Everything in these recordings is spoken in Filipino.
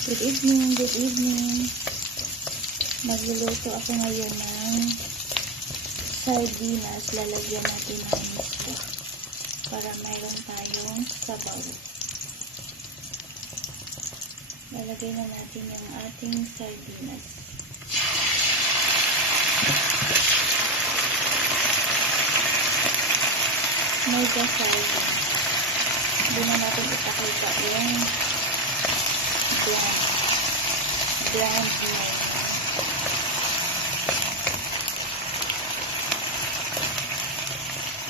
Good evening, good evening. Magluluto ako ngayon ng sardinas. Lalagyan natin ng miso para mayroon tayong sabaw. Lalagay na natin yung ating sardinas. Mega sardines. Hindi na natin ipakita yung ground na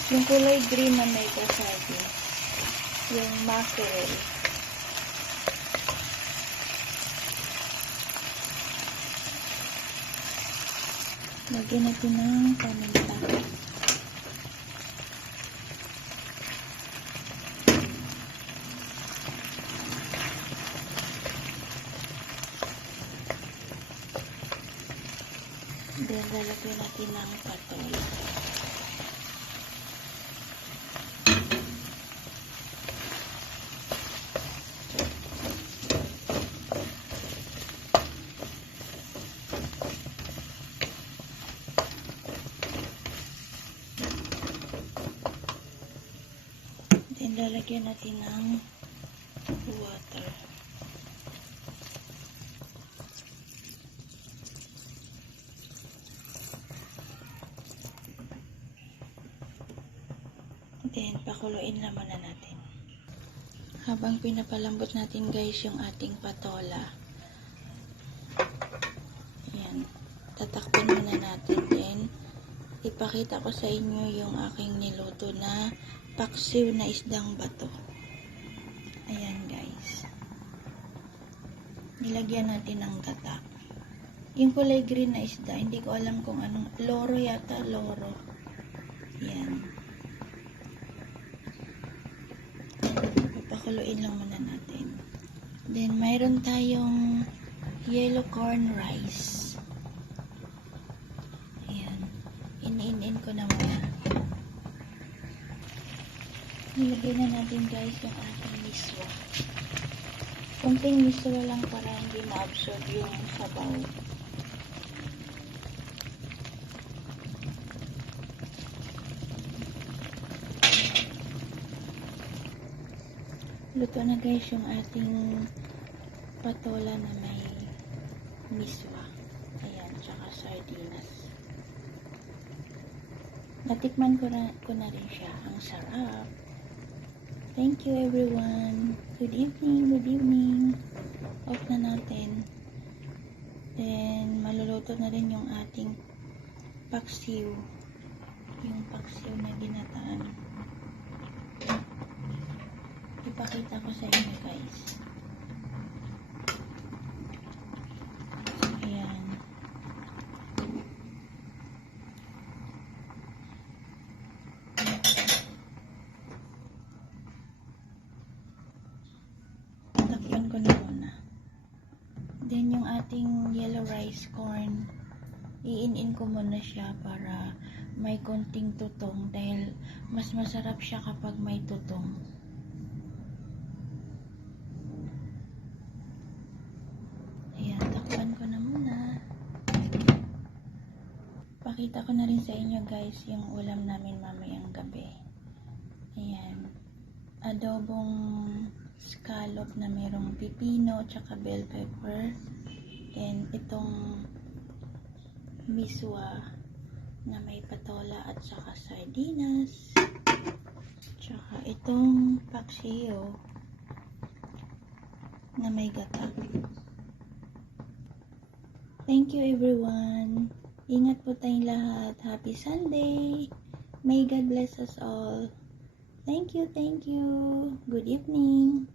yung kulay green na mega sardines, yung mackerel. Lagyan natin ng paminta. Then, lalagyan natin ng patola. Then, lalagyan natin ng water. Then, pakuluin na muna natin. Habang pinapalambot natin guys yung ating patola. Ayan. Tatakpan muna natin. Then, ipakita ko sa inyo yung aking niluto na paksiw na isdang bato. Ayan guys. Nilagyan natin ng gata. Yung kulay green na isda, hindi ko alam kung anong, loro yata, loro. Ayan. Pakuluin lang muna natin. Then, mayroon tayong yellow corn rice. Ayan. In ko na muna. Nilagay na natin guys yung ating miswa. Kunting miswa lang para hindi ma-absorb yung sabaw. Luto na guys yung ating patola na may miswa. Ayan, tsaka sardinas. Natikman ko na rin siya. Ang sarap. Thank you everyone. Good evening, good evening. Off na natin. Then, maluluto na rin yung ating paksiw. Yung paksiw na ginataan. Ipakita ko sa inyo guys. Ayan. Takpan ko na muna. Then yung ating yellow rice corn, iin ko muna siya para may konting tutong dahil mas masarap siya kapag may tutong. Pakita ko na rin sa inyo guys yung ulam namin mamayang gabi. Ayan. Adobong scallop na merong pipino tsaka bell pepper. Then itong miswa na may patola at saka sardinas. Tsaka itong paksiw na may gata. Thank you everyone. Ingat po tayong lahat. Happy Sunday. May God bless us all. Thank you, thank you. Good evening.